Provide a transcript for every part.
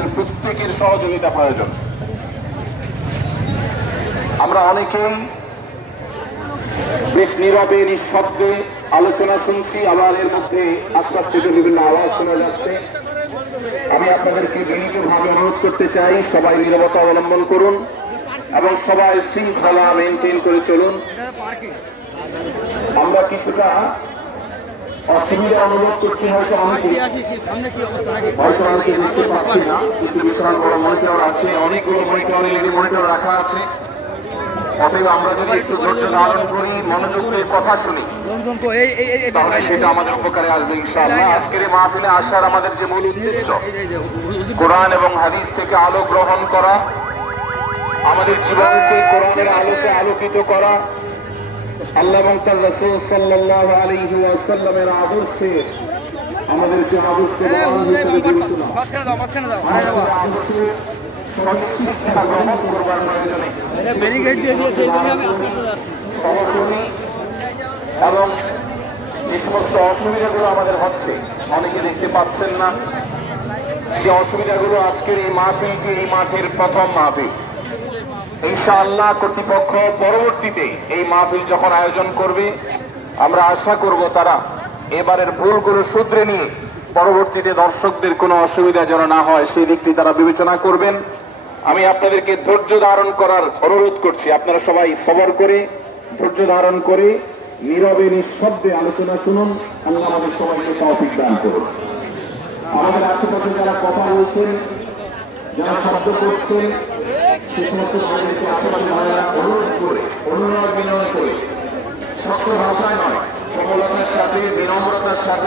আমাদের প্রত্যেকের সহযোগিতা প্রয়োজন। আমরা অনেকেই বেশ নীরবে নিঃশব্দে আলোচনা শুনছি, আবার এর মধ্যে আশপাশ থেকে বিভিন্ন আওয়াজ শোনা যাচ্ছে। আমি আপনাদেরকে বিনীতভাবে অনুরোধ করতে চাই, সবাই নীরবতা অবলম্বন করুন এবং সবাই শৃঙ্খলা মেনটেন করে চলুন। আমরা কিছুটা অসুবিধা অনুভব করছি, হয়তো অনেকে দেখতে পাচ্ছি না, কিন্তু বিশাল বড় মনিটর আছে, অনেকগুলো মনিটর এলইডি মনিটর রাখা আছে। অতএব আমরা যদি একটু ধৈর্য ধারণ করি, মনোযোগ দিয়ে কথা শুনি, তাহলে সেটা আমাদের উপকারে আসবে ইনশাআল্লাহ। আজকের এই মাহফিলে আসার আমাদের যে মূল উদ্দেশ্য, কোরআন এবং হাদিস থেকে আলো গ্রহণ করা, আমাদের জীবনকে কোরআনের আলোকে আলোকিত করা, আল্লাহ এবং তার রাসূল সাল্লাল্লাহু আলাইহি ওয়াসাল্লামের আদর্শে আমাদেরকে আদর্শে এবং যে সমস্ত অসুবিধাগুলো আমাদের হচ্ছে, অনেকে দেখতে পাচ্ছেন না, যে অসুবিধাগুলো আজকের এই মাহফিলটি, এই মাঠের প্রথম মাহফিল। ইনশাআল্লাহ কর্তৃপক্ষ পরবর্তীতে এই মাহফিল যখন আয়োজন করবে, আমরা আশা করব তারা এবারের ভুলগুলো শুধরে নিয়ে পরবর্তীতে দর্শকদের কোনো অসুবিধা যেন না হয় সেই দিকটি তারা বিবেচনা করবেন। আমি আপনাদেরকে ধৈর্য ধারণ করার অনুরোধ করছি। আপনারা সবাই সবর করে ধৈর্য ধারণ করে নীরবে নিঃশব্দে আলোচনা শুনুন। আল্লাহ আমাদের সবাইকে তৌফিক দান করুন। আমাদের আশেপাশে যারা কথা বলছেন, যারা শব্দ করছেন, সে সমস্ত মানুষকে আশেপাশে অনুরোধ করে, অনুরোধ বিনয় করে, শক্ত ভাষায় নয়, কোমলতার সাথে, বিনম্রতার সাথে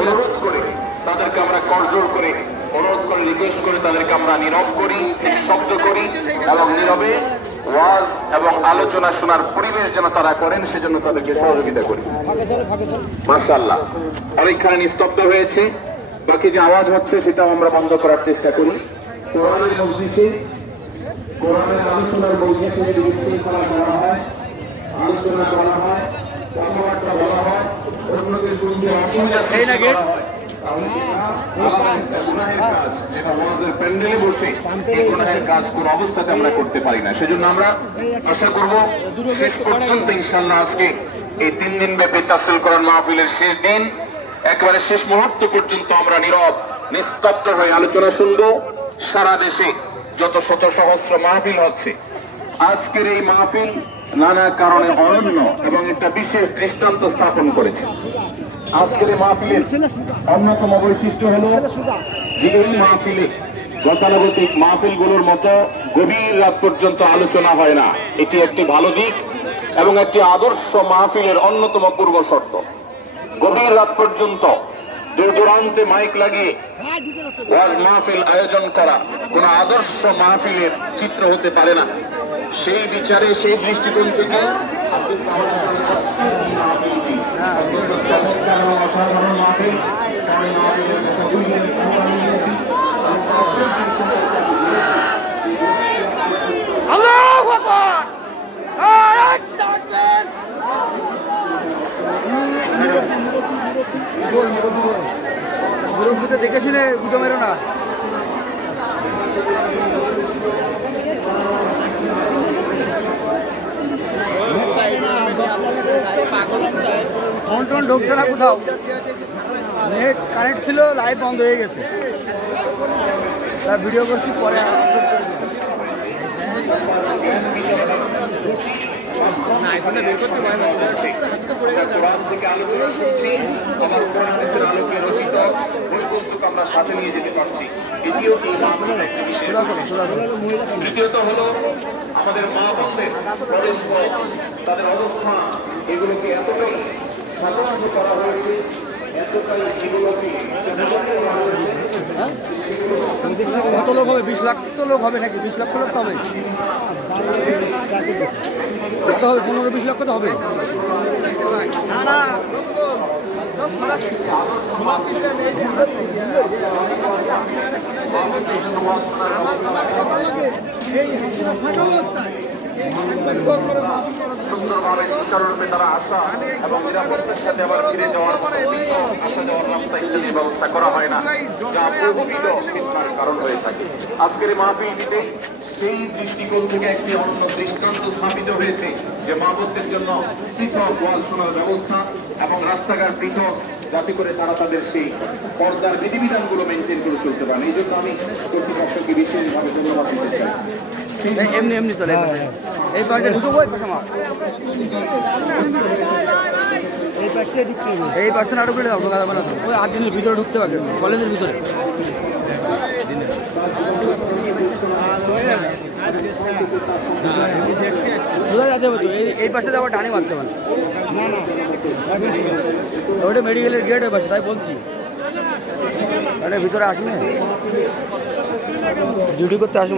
অনুরোধ করে তাদেরকে আমরা করজোড় করে, অনুরোধ করে, রিকোয়েস্ট করে তাদেরকে আমরা নীরব করি, শব্দ করি এবং নীরবে ওয়াজ এবং আলোচনা শোনার পরিবেশ যেন তারা করেন, সেজন্য তাদেরকে সহযোগিতা করি। মাশাআল্লাহ, অনেকখানি নিস্তব্ধ হয়েছে, বাকি যে আওয়াজ হচ্ছে সেটাও আমরা বন্ধ করার চেষ্টা করি। কোরআনের মজলিসে, কোরআনের আলোচনার মজলিসে যদি বিশৃঙ্খলা করা হয়, আলোচনা করা হয়, কথাবার্তা বলা হয়, অন্যকে শুনতে অসুবিধা সৃষ্টি করা হয়, তাহলে সেটা গুনাহের কাজ, যেটা ওয়াজের প্যান্ডেলে বসে এই গুনাহের কাজ কোন অবস্থাতে আমরা করতে পারি না। সেজন্য আমরা আশা করব শেষ পর্যন্ত ইনশাআল্লাহ আজকে এই 3 দিন ব্যাপী তাফসীর কোরআন মাহফিলের শেষ দিন, একেবারে শেষ মুহূর্ত পর্যন্ত আমরা নীরব নিস্তব্ধ হয়ে আলোচনা শুনবো। সারা দেশে যত শত সহস্র মাহফিল হচ্ছে, আজকের এই মাহফিল নানা কারণে অনন্য এবং একটা বিশেষ দৃষ্টান্ত স্থাপন করেছে। আজকের এই মাহফিলের অন্যতম বৈশিষ্ট্য হলো যে এই মাহফিলে গতানুগতিক মাহফিলগুলোর মতো গভীর রাত পর্যন্ত আলোচনা হয় না। এটি একটি ভালো দিক এবং একটি আদর্শ মাহফিলের অন্যতম পূর্ব শর্ত। গভীর রাত পর্যন্ত দূর দূরান্তে মাইক লাগিয়ে ওয়াজ মাহফিল আয়োজন করা কোন আদর্শ মাহফিলের চিত্র হতে পারে না। সেই বিচারে, সেই দৃষ্টিকোণ থেকে অসাধারণ মাহফিল, আল্লাহু আকবার, নারায়ে তাকবীর। মুরব্বিতে দেখেছিলে গুটো মেরো না। ফোন টোন ঢুকছে না কোথাও, নেট কানেক্ট ছিল, লাইভ বন্ধ হয়ে গেছে। ভিডিও করছি, পরে আইফোনে বের করতে ভয় পাচ্ছি। কোরআন থেকে আলোচনা শুনছি, আবার কোরআনের আলোকে রচিত বই পুস্তক আমরা সাথে নিয়ে যেতে পারছি, এটিও এই মাহফিলের একটি বিশেষ বৈশিষ্ট্য। তৃতীয়ত হলো আমাদের মা বোনদের প্রবেশ পথ, তাদের অবস্থান, এগুলোকে এতটাই সাজানো করা হয়েছে, এতটাই এগুলোকে কত লোক হবে? 20 লাখ তো লোক হবে নাকি? 20 লক্ষ লোক তো হবে। কত হবে? 15-20 লক্ষ তো হবে। সুন্দরভাবে সুচারুরূপে তারা আসা এবং নিরাপত্তার সাথে আবার ফিরে যাওয়ার আসা যাওয়ার রাস্তা ইত্যাদির ব্যবস্থা করা হয় না, যা বহুবিধ চিন্তার কারণ হয়ে থাকে। আজকের এই মাহফিলটিতে সেই দৃষ্টিকোণ থেকে একটি অন্য দৃষ্টান্ত স্থাপিত হয়েছে যে মা বোনদের জন্য পৃথক ওয়াজ শোনার ব্যবস্থা এবং রাস্তাঘাট পৃথক, যাতে করে তারা তাদের সেই পর্দার বিধিবিধানগুলো মেনটেন করে চলতে পারেন। এই জন্য আমি কর্তৃপক্ষকে বিশেষভাবে ধন্যবাদ দিতে চাই। এমনি এমনি চলে এই পাশে ঢুকে বই আমার এই পাশে আরো করে দাও না তো ওই 8 দিনের ভিতরে ঢুকতে পারবে কলেজের ভিতরে। বোঝা যাচ্ছে তো এই পাশে আবার ডানে মারতে পারে না না ওটা মেডিকেলের গেট ওই পাশে, তাই বলছি ভিতরে আসি না ডিউটি করতে আসি।